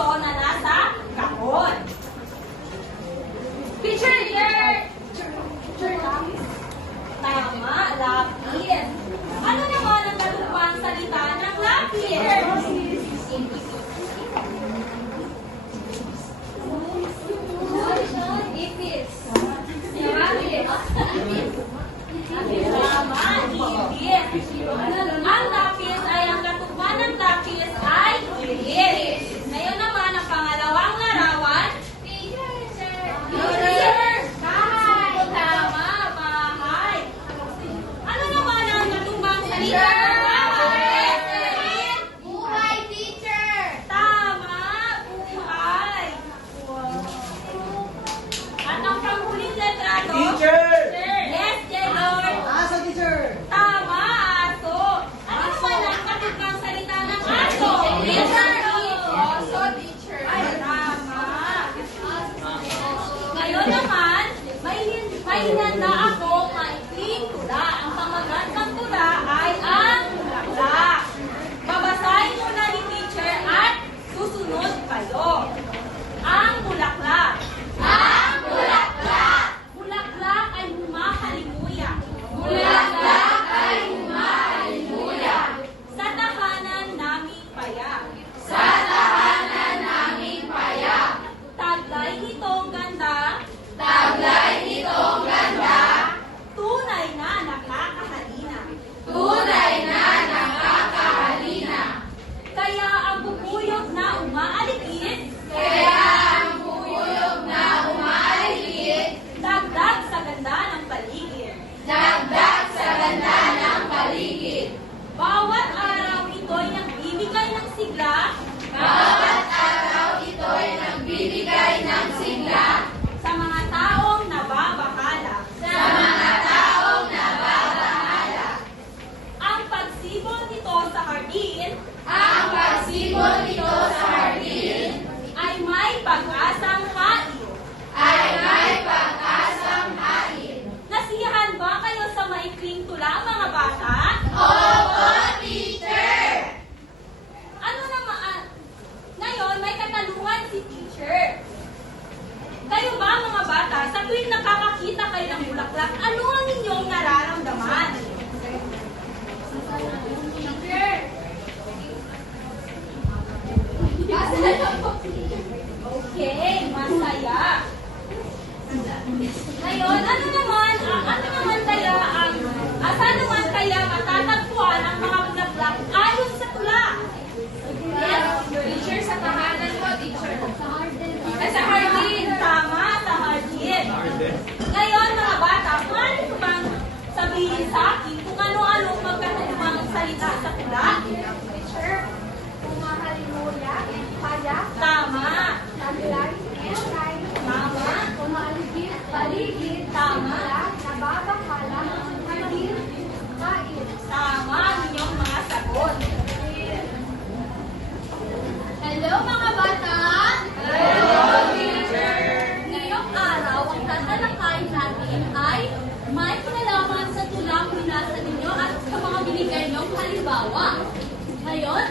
ito na nasa kahon. Teacher, tama, lapis. Ano naman ang katutubang salita ng lapis? Ipis. Tama, ipis. Ang lapis ay ang katugma ng lapis ay iris. Ngayon naman ang pangalawang larawan. Bahay. Tama, bahay. Ano naman ang katugmang salita ng bahay? Buhay, teacher! Tama, buhay. At ang panghuling letrado? Teacher! Yes, J-Lord. Asa, teacher? Tama, aso. Ano naman ang katugmang salita ng aso? Teacher! Oso, teacher! Ay, tama. Ngayon naman, may hinanda ako maikling tula. Ang pamagat ng tula ay ang bulaklak. Babasahin muna ni teacher at susunod kayo. Ang bulaklak. Ang bulaklak! Bulaklak ay humahalimuyak. Bulaklak ay humahalimuya. Sa tahanan naming payak. Sa tahanan naming payak. Taglay nitong ganda. Taglay nitong ganda. Tunay na nakakahalina. Tunay na nakakahalina. Kaya ang bubuyog na umaaligid, Kaya ang bubuyog na umaaligid, dagdag sa ganda ng paligid. dagdag sa ganda ng paligid. Bawat araw ito'y nagbibigay ng sigla Bawat araw ito'y nagbibigay ng sigla sa mga taong nababahala. sa mga taong nababahala. Ang pagsibol nito sa hardin Ang pagsibol nito sa hardin ay may pag-asang hain. ay may pag-asang hain. Nasiyahan ba kayo sa maikling tula, mga bata? Opo, teacher! Ano naman? Ngayon, may katanungan si teacher. Kayo ba, mga bata, sa tuwing nakakakita kayo ng bulaklak, ano ang inyong nararamdaman? Teacher! Okay, masaya. Ngayon, ano naman kaya saan naman kaya matatagpuan ang mga bulaklak ayon sa tula? Yes, teacher, sa tahanan mo, teacher. Sa hardin. Tama, sa hardin. Ngayon, mga bata, paano ito bang sabihin sa akin kung ano-ano magkatulumang salita sa tula? Teacher, humahalimuya, payak, Tama. taglay, enay, Tama. umaaligid, paligid, Tama. nababahala, halin, kain. Tama ang inyong mga sagot. Hello, mga bata! Ngayong araw, ang tatalakayin natin ay may kinalaman sa tulang binasa ninyo at sa mga binigay niyong halimbawa. Ngayon,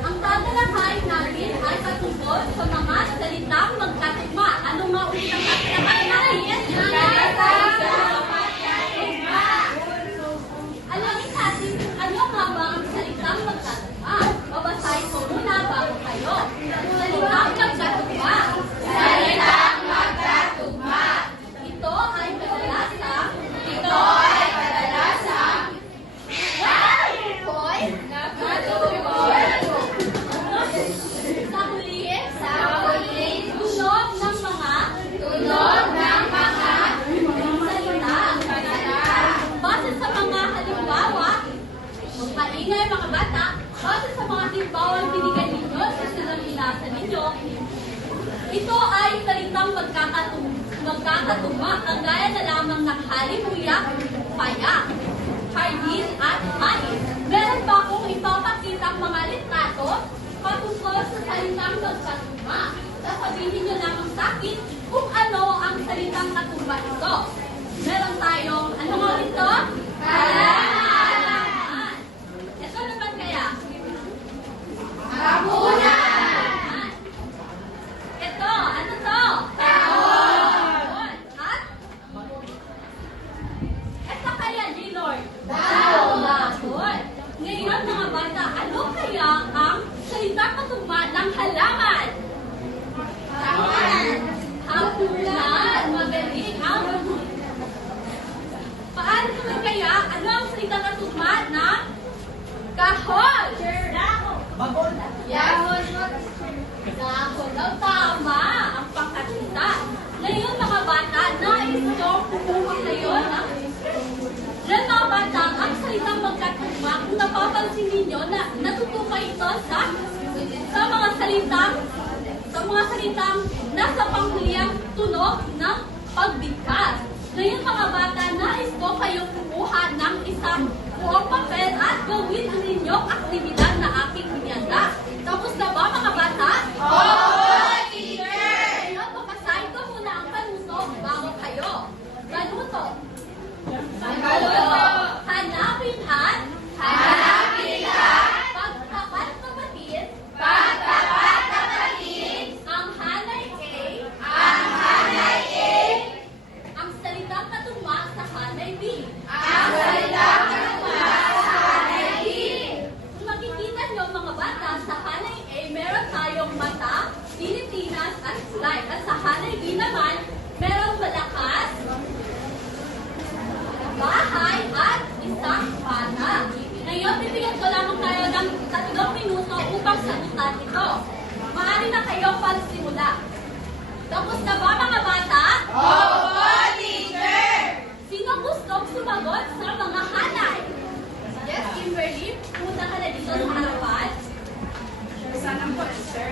ang tatalakayin natin ay patungkol sa mga salitang magkatugma. Ano nga ulit ang tatalakayin natin? Alamin natin kung ano nga ba ang salitang magkatugma. Babasahin ko muna bago kayo. Salitang magkatugma. Salitang magkatugma. Ito ay kadalasang Ito ay kadalasang Hoy! nakatukoy Sa huli, sa huling tunog ng mga tunog ng mga salita. Base sa mga halimbawa, maingay mga bata, base sa mga halimbawa binigay ninyo sa silang binasa ninyo, ito ay salitang magkakatugma, kagaya na lamang ng halimuyak, payak, hardin at hain. Meron ba akong ipapakitang mga litrato patungkol sa salitang magkatugma? Sasabihin nyo lamang sa akin kung ano ang salitang katugma ito. Meron tayong, ano nga ito? Halaman. Ito naman kaya? hapunan. napapansin ninyo na natutukoy ito sa mga salitang nasa panghuliang tunog ng pagbigkas. Ngayon mga bata, nais ko kayong kumuha ng isang buong papel at gawin ang inyong aktibidad na aking inihanda. Tapos na ba mga bata? Oo, teacher! Ngayon, papasahin ko muna ang panuto bago kayo. Panuto. Hanapin at pagtapat kapatid. Ang hanay A. Ang salitang katugma sa hanay B. Kung makikita nyo mga bata, sa hanay A, meron tayong mata, Pilipinas at slide. At sa hanay B naman, merong malakas, bahay at isang bata. Ngayon, bibigyan ko lamang tayo ng 3 minuto upang sagutan ito. Maaari na kayong pagsimula. Tapos na ba mga bata? Oo, teacher! Sino gustong sumagot sa mga hanay? Yes, Kimberly, punta ka na dito sa harapan. Sana po, teacher.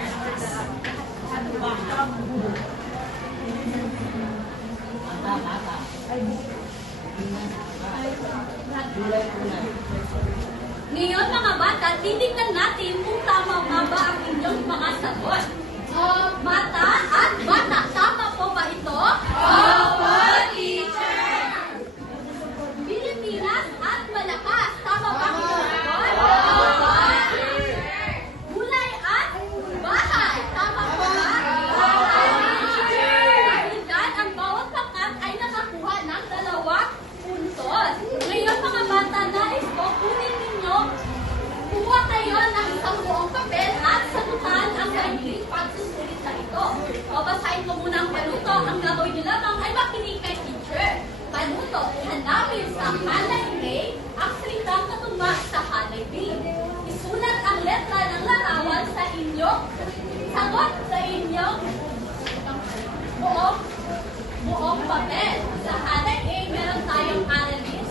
Ngayon mga bata, titignan natin kung tama nga ba ang inyong mga sagot. Mata at bata, tama po ba ito? Opo, teacher! Pilipinas at malakas, tama ba ang inyong sagot? Opo, Gulay at bahay, tama po ba? Dahil dyan, ang bawat pangkat ay nakakuha ng 2 puntos. Ngayon mga bata, nais ko kunin ninyo, kuha kayo ng isang buong papel at sagutan ang maikling pagsusulit sa ito. O basahin ko muna ang panuto. Ang gagawin nyo lamang ay makinig kay teacher. Panuto, hanapin sa hanay A ang salitang katugma sa hanay B. Isulat ang letra ng larawan sa inyong sagot sa inyong buong papel. Sa hanay A, meron tayong analis,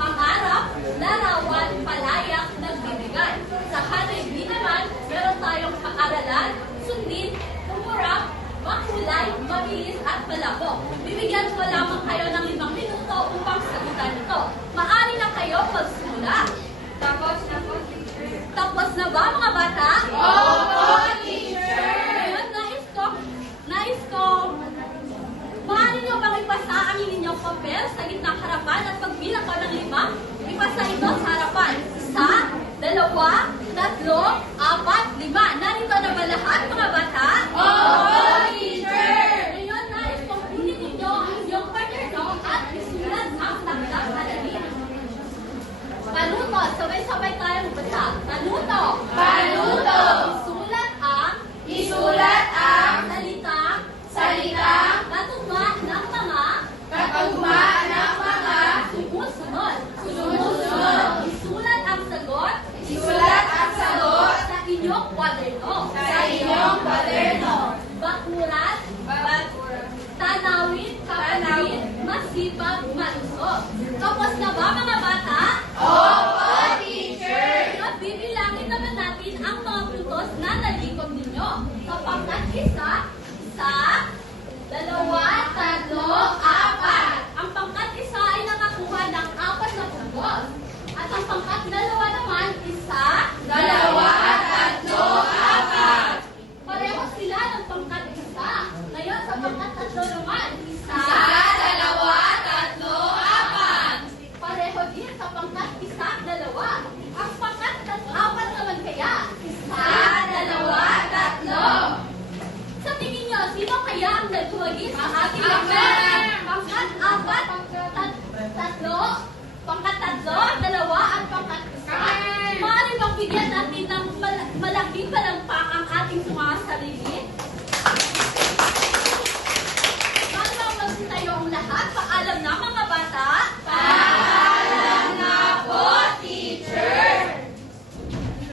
pangarap, larawan, palayak, nagbibigay. Sa hanay B naman, meron tayong paaralan, sundin, umurap, makulay, mabilis at malabo. Bibigyan ko lamang kayo ng 5 minuto upang sagutan ito. Maaari na kayo magsimula. Tapos na po, teacher. Tapos na ba mga bata? Opo, teacher! Ngayon, nais ko, maaari nyo bang ipasa ang inyong papel sa gitnang harapan at pagbilang ko ng 5, ipasa ito sa harapan. 1, 2, 3, 4, 5. Narito na ba lahat mga bata? Opo, teacher! Ngayon, nais kong kunin ninyo ang inyong kwaderno at isulat ang takdang analin. Panuto, sabay-sabay tayong basa. Panuto! Panuto! Isulat ang Salitang katugma ng mga sumusunod. Isulat ang sagot sa inyong kwaderno. Bakurat, tanawin, kapatid, masipag, malusog. Tapos na ba mga bata? Opo, teacher! Ngayon, bibilangin naman natin ang mga puntos na nalikom ninyo. Kapag nag-isa,